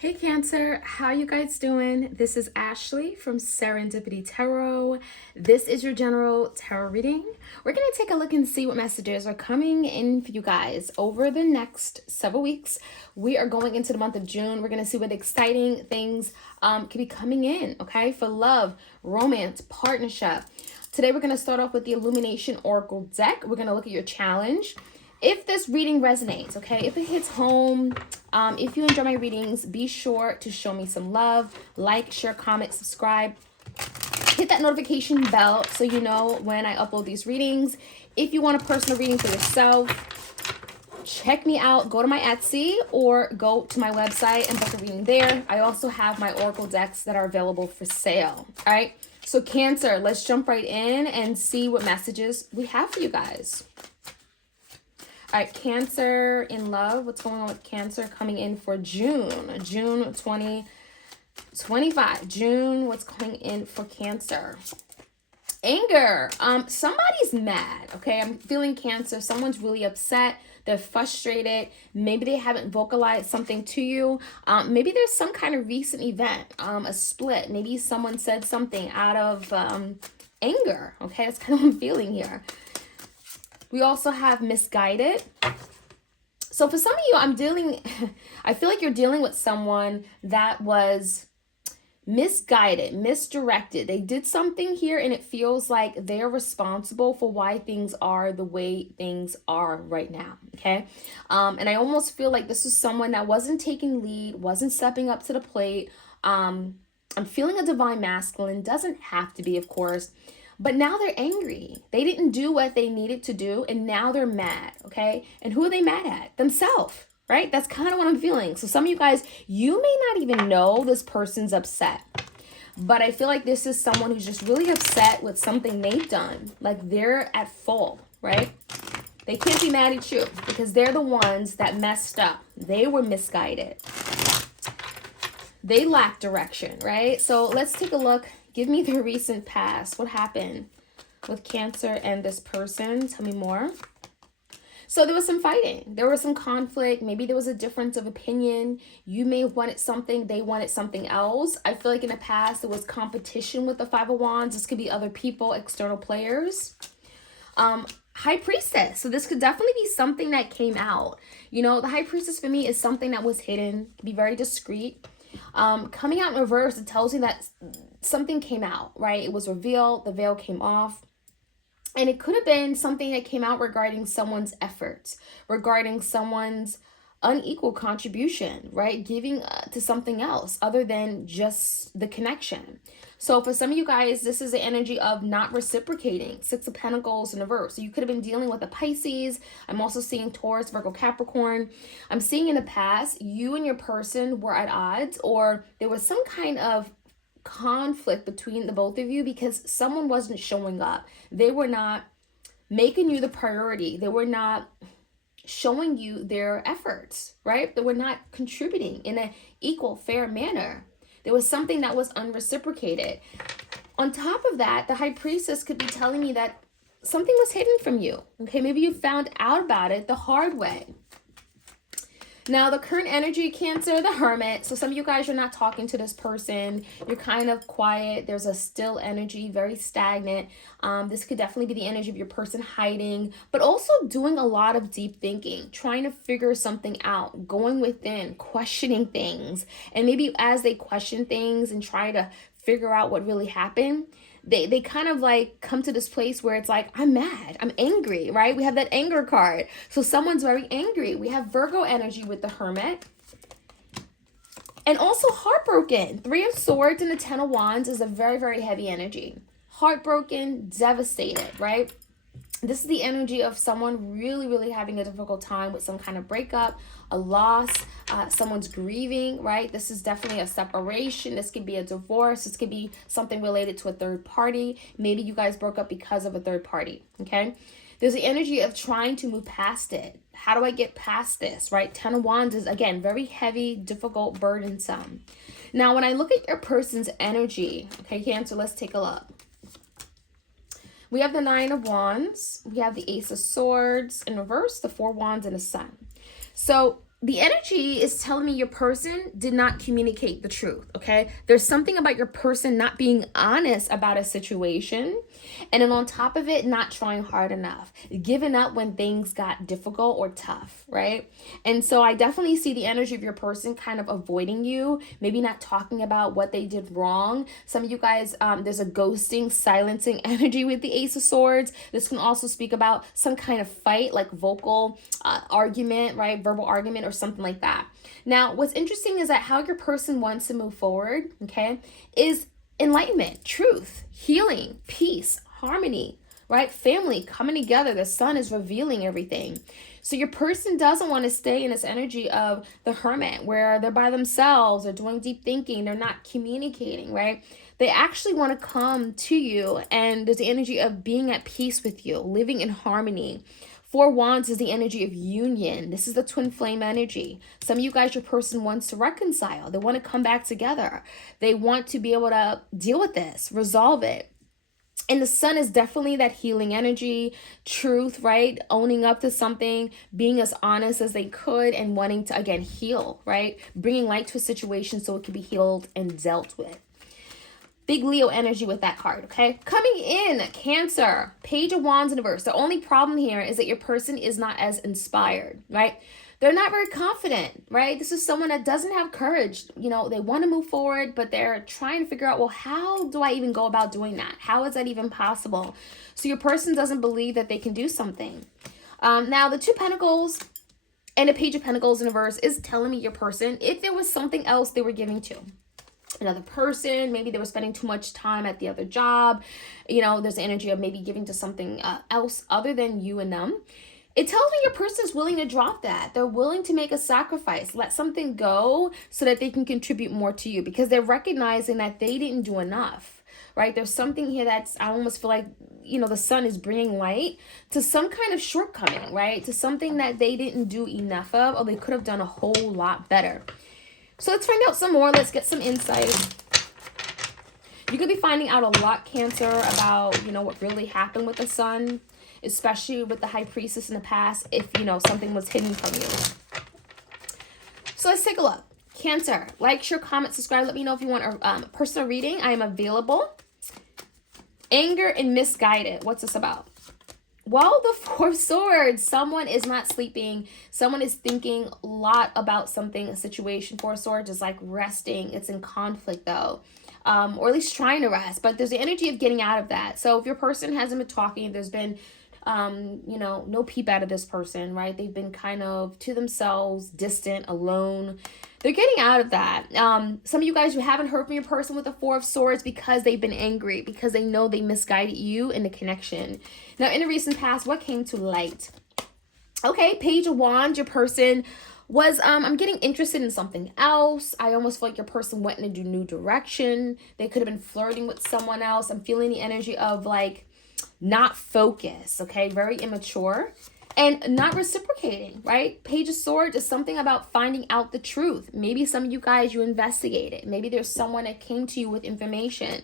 Hey Cancer, how you guys doing? This is Ashley from Serendipity Tarot. This is your general tarot reading. We're going to take a look and see what messages are coming in for you guys over the next several weeks. We are going into the month of June. We're going to see what exciting things can be coming in, okay? For love, romance, partnership. Today we're going to start off with the Illumination Oracle deck. We're going to look at your challenge. If this reading resonates, okay, if it hits home, if you enjoy my readings, be sure to show me some love, like, share, comment, subscribe, hit that notification bell so you know when I upload these readings. If you want a personal reading for yourself, check me out. Go to my Etsy or go to my website and book a reading there. I also have my Oracle decks that are available for sale. All right, so Cancer, let's jump right in and see what messages we have for you guys. All right, Cancer in love. What's going on with Cancer coming in for June 2025. June, what's coming in for Cancer? Anger. Somebody's mad, okay? I'm feeling Cancer. Someone's really upset. They're frustrated. Maybe they haven't vocalized something to you. Maybe there's some kind of recent event, a split. Maybe someone said something out of anger, okay? That's kind of what I'm feeling here. We also have misguided. So for some of you, I feel like you're dealing with someone that was misguided, misdirected. They did something here and it feels like they're responsible for why things are the way things are right now, okay? And I almost feel like this is someone that wasn't taking lead, wasn't stepping up to the plate. I'm feeling a divine masculine, doesn't have to be, of course. But now they're angry. They didn't do what they needed to do, and now they're mad, okay? And who are they mad at? Themselves, right? That's kind of what I'm feeling. So some of you guys, you may not even know this person's upset. But I feel like this is someone who's just really upset with something they've done. Like they're at fault, right? They can't be mad at you because they're the ones that messed up. They were misguided. They lack direction, right? So let's take a look. Give me the recent past. What happened with Cancer and this person? Tell me more. So there was some fighting. There was some conflict. Maybe there was a difference of opinion. You may have wanted something. They wanted something else. I feel like in the past, there was competition with the Five of Wands. This could be other people, external players. High Priestess. So this could definitely be something that came out. You know, the High Priestess for me is something that was hidden. Be very discreet. Coming out in reverse, it tells you that something came out, right? It was revealed, the veil came off. And it could have been something that came out regarding someone's efforts, regarding someone's unequal contribution, right? Giving to something else other than just the connection. So for some of you guys, this is the energy of not reciprocating. Six of Pentacles in reverse. So you could have been dealing with a Pisces. I'm also seeing Taurus, Virgo, Capricorn. I'm seeing in the past, you and your person were at odds, or there was some kind of conflict between the both of you because someone wasn't showing up. They were not making you the priority. They were not showing you their efforts, right? They were not contributing in an equal, fair manner. There was something that was unreciprocated. On top of that, the High Priestess could be telling you that something was hidden from you. Okay, maybe you found out about it the hard way. Now, the current energy, Cancer, the Hermit. So some of you guys are not talking to this person. You're kind of quiet. There's a still energy, very stagnant. This could definitely be the energy of your person hiding, but also doing a lot of deep thinking, trying to figure something out, going within, questioning things. And maybe as they question things and try to figure out what really happened, they kind of like come to this place where it's like, I'm mad, I'm angry, right? We have that anger card. So someone's very angry. We have Virgo energy with the Hermit. And also heartbroken. Three of Swords and the Ten of Wands is a very, very heavy energy. Heartbroken, devastated, right? This is the energy of someone really, really having a difficult time with some kind of breakup, a loss, someone's grieving, right? This is definitely a separation. This could be a divorce. This could be something related to a third party. Maybe you guys broke up because of a third party, okay? There's the energy of trying to move past it. How do I get past this, right? Ten of Wands is, again, very heavy, difficult, burdensome. Now, when I look at your person's energy, okay, Cancer, let's take a look. We have the Nine of Wands. We have the Ace of Swords in reverse, the Four of Wands, and the Sun. So the energy is telling me your person did not communicate the truth, okay? There's something about your person not being honest about a situation, and then on top of it, not trying hard enough, giving up when things got difficult or tough, right? And so I definitely see the energy of your person kind of avoiding you, maybe not talking about what they did wrong. Some of you guys, there's a ghosting, silencing energy with the Ace of Swords. This can also speak about some kind of fight, like vocal argument, right? Verbal argument or something like that. Now, what's interesting is that how your person wants to move forward, okay, is enlightenment, truth, healing, peace, harmony, right? Family coming together. The sun is revealing everything. So your person doesn't want to stay in this energy of the hermit where they're by themselves or doing deep thinking. They're not communicating, right? They actually want to come to you, and there's the energy of being at peace with you, living in harmony. Four Wands is the energy of union. This is the twin flame energy. Some of you guys, your person wants to reconcile. They want to come back together. They want to be able to deal with this, resolve it. And the sun is definitely that healing energy, truth, right? Owning up to something, being as honest as they could, and wanting to, again, heal, right? Bringing light to a situation so it can be healed and dealt with. Big Leo energy with that card, okay? Coming in, Cancer, Page of Wands in reverse. The only problem here is that your person is not as inspired, right? They're not very confident, right? This is someone that doesn't have courage. You know, they want to move forward, but they're trying to figure out, well, how do I even go about doing that? How is that even possible? So your person doesn't believe that they can do something. Now, the Two Pentacles and a Page of Pentacles in reverse is telling me your person, if there was something else they were giving to another person, maybe they were spending too much time at the other job, you know, there's the energy of maybe giving to something else other than you and them. It tells me your person is willing to drop that. They're willing to make a sacrifice, let something go so that they can contribute more to you, because they're recognizing that they didn't do enough, right? There's something here that's, I almost feel like, you know, the sun is bringing light to some kind of shortcoming, right? To something that they didn't do enough of, or they could have done a whole lot better. So let's find out some more. Let's get some insight. You could be finding out a lot, Cancer, about, you know, what really happened with the sun, especially with the High Priestess in the past, if, you know, something was hidden from you. So let's take a look. Cancer, like, share, comment, subscribe. Let me know if you want a personal reading. I am available. Anger and misguided. What's this about? Well, the Four of Swords. Someone is not sleeping. Someone is thinking a lot about something, a situation. Four of Swords is like resting. It's in conflict, though. Or at least trying to rest. But there's the energy of getting out of that. So if your person hasn't been talking, there's been, you know, no peep out of this person, right? They've been kind of to themselves, distant, alone. They're getting out of that. Some of you guys, you haven't heard from your person with the Four of Swords because they've been angry, because they know they misguided you in the connection. Now, in the recent past, what came to light? Okay, Page of Wands, your person was, I'm getting interested in something else. I almost feel like your person went in a new direction. They could have been flirting with someone else. I'm feeling the energy of, like, not focused, okay? Very immature. And not reciprocating, right? Page of Swords is something about finding out the truth. Maybe some of you guys, you investigated. Maybe there's someone that came to you with information.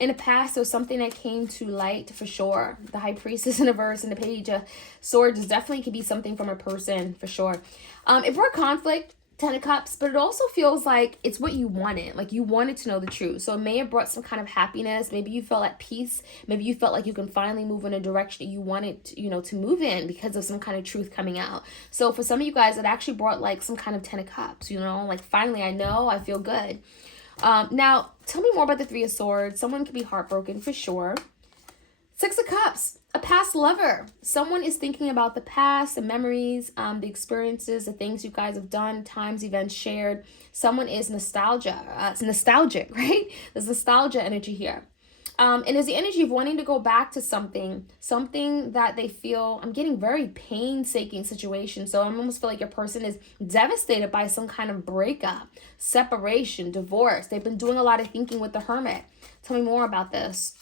In the past, there's something that came to light for sure. The High Priestess in a verse and the Page of Swords definitely could be something from a person for sure. It brought conflict, Ten of Cups, but it also feels like it's what you wanted. Like you wanted to know the truth. So it may have brought some kind of happiness. Maybe you felt at peace. Maybe you felt like you can finally move in a direction you wanted to, you know, to move in because of some kind of truth coming out. So for some of you guys, it actually brought like some kind of Ten of Cups, you know, like finally I know, I feel good. Now, tell me more about the Three of Swords. Someone could be heartbroken for sure. Six of Cups, a past lover. Someone is thinking about the past, the memories, the experiences, the things you guys have done, times, events shared. Someone is it's nostalgic, right? There's nostalgia energy here. And there's the energy of wanting to go back to something that they feel, I'm getting very painstaking situation. So I almost feel like your person is devastated by some kind of breakup, separation, divorce. They've been doing a lot of thinking with the Hermit. Tell me more about this.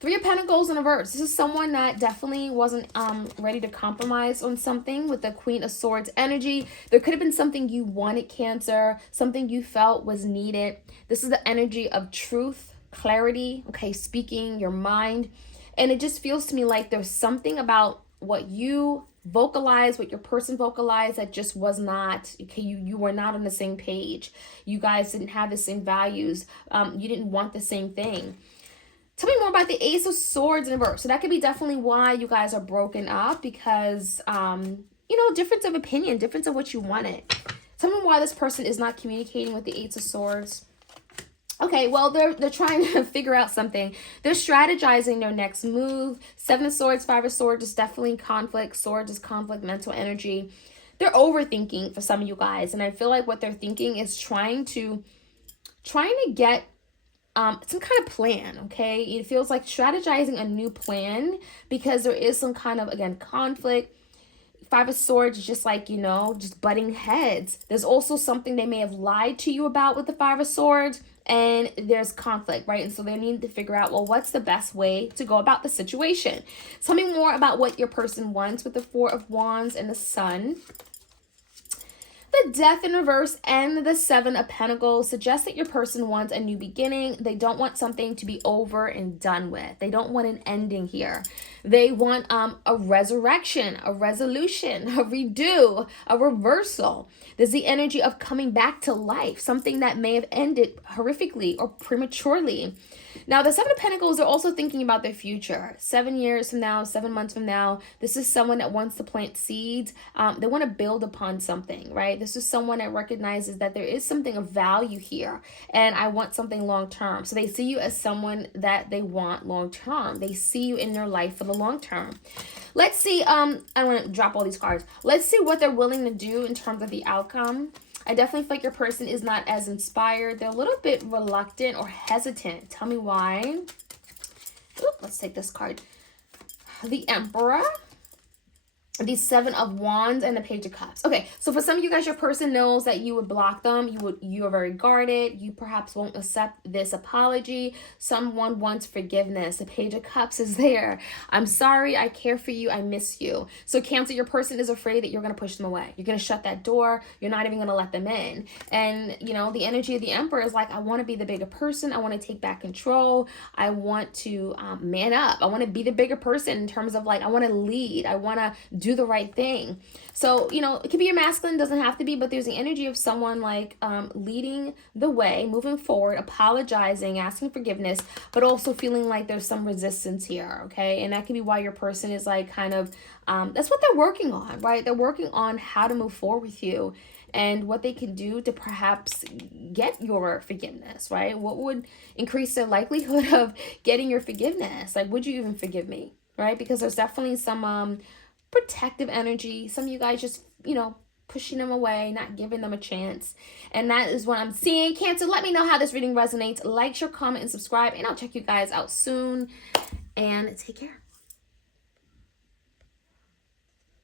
Three of Pentacles in reverse. This is someone that definitely wasn't ready to compromise on something with the Queen of Swords energy. There could have been something you wanted, Cancer, something you felt was needed. This is the energy of truth, clarity, okay, speaking your mind. And it just feels to me like there's something about what you vocalize what your person vocalized that just was not, okay, you were not on the same page. You guys didn't have the same values. You didn't want the same thing. Tell me more about the Ace of Swords in reverse. So that could be definitely why you guys are broken up, because, difference of opinion, difference of what you wanted. Tell me why this person is not communicating with the Ace of Swords. Okay, well, they're trying to figure out something. They're strategizing their next move. Seven of Swords, Five of Swords is definitely conflict. Swords is conflict, mental energy. They're overthinking for some of you guys. And I feel like what they're thinking is trying to get some kind of plan, okay? It feels like strategizing a new plan because there is some kind of, again, conflict. Five of Swords is just like, just butting heads. There's also something they may have lied to you about with the Five of Swords, and there's conflict, right? And so they need to figure out, well, what's the best way to go about the situation? Tell me more about what your person wants with the Four of Wands and the Sun. The Death in reverse and the Seven of Pentacles suggest that your person wants a new beginning. They don't want something to be over and done with. They don't want an ending here. They want a resurrection, a resolution, a redo, a reversal. There's the energy of coming back to life, something that may have ended horrifically or prematurely. Now, the Seven of Pentacles are also thinking about their future. 7 years from now, 7 months from now, this is someone that wants to plant seeds. They want to build upon something, right? This is someone that recognizes that there is something of value here, and I want something long-term. So they see you as someone that they want long-term. They see you in their life for the long term. Let's see, I want to drop all these cards. Let's see what they're willing to do in terms of the outcome. I definitely feel like your person is not as inspired. They're a little bit reluctant or hesitant. Tell me why. Oop, let's take this card. The Emperor, the Seven of Wands, and the Page of Cups. Okay, so for some of you guys, your person knows that you would block them. You are very guarded. You perhaps won't accept this apology. Someone wants forgiveness. The Page of Cups is there. I'm sorry. I care for you. I miss you. So Cancer, your person is afraid that you're going to push them away. You're going to shut that door. You're not even going to let them in. And, the energy of the Emperor is like, I want to be the bigger person. I want to take back control. I want to man up. I want to be the bigger person in terms of like, I want to lead. I want to do the right thing. So, it could be a masculine, doesn't have to be, but there's the energy of someone like leading the way, moving forward, apologizing, asking forgiveness, but also feeling like there's some resistance here, okay? And that could be why your person is like kind of, that's what they're working on, right? They're working on how to move forward with you and what they can do to perhaps get your forgiveness, right? What would increase their likelihood of getting your forgiveness? Like, would you even forgive me, right? Because there's definitely some protective energy. Some of you guys just, pushing them away, not giving them a chance. And that is what I'm seeing. Cancer, let me know how this reading resonates. Like, share, comment, and subscribe. And I'll check you guys out soon. And take care.